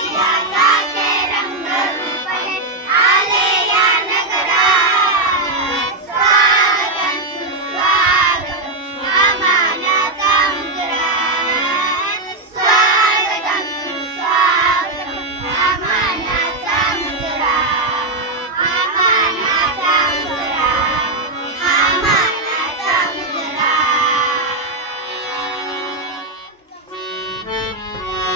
Yes,